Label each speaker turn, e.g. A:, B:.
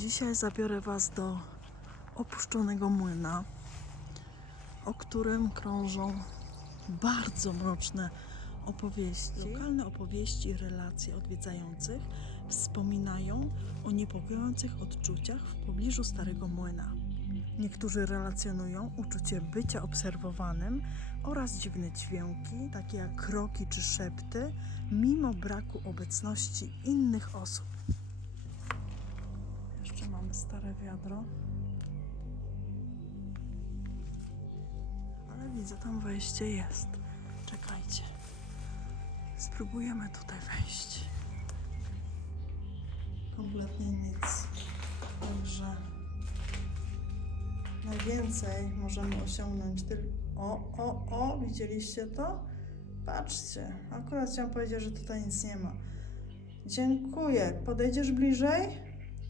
A: Dzisiaj zabiorę Was do opuszczonego młyna, o którym krążą bardzo mroczne opowieści. Lokalne opowieści i relacje odwiedzających wspominają o niepokojących odczuciach w pobliżu starego młyna. Niektórzy relacjonują uczucie bycia obserwowanym oraz dziwne dźwięki, takie jak kroki czy szepty, mimo braku obecności innych osób. Jeszcze mamy stare wiadro. Ale widzę, tam wejście jest. Czekajcie. Spróbujemy tutaj wejść. Kompletnie nic. Także najwięcej możemy osiągnąć tylko. O, o, o, widzieliście to? Patrzcie, akurat chciałam powiedzieć, że tutaj nic nie ma. Dziękuję. Podejdziesz bliżej?